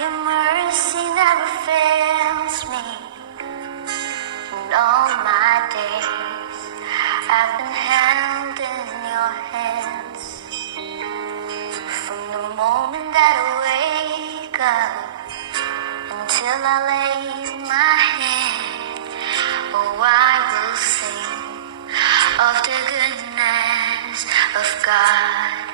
your mercy never fails me. And all my days I've been held in your hands. From the moment that I wake up until I lay my head, oh, I will sing of the goodness of God.